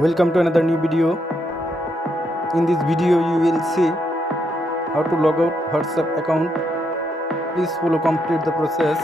Welcome to another new video. In this video you will see how to log out WhatsApp account. Please follow complete the process.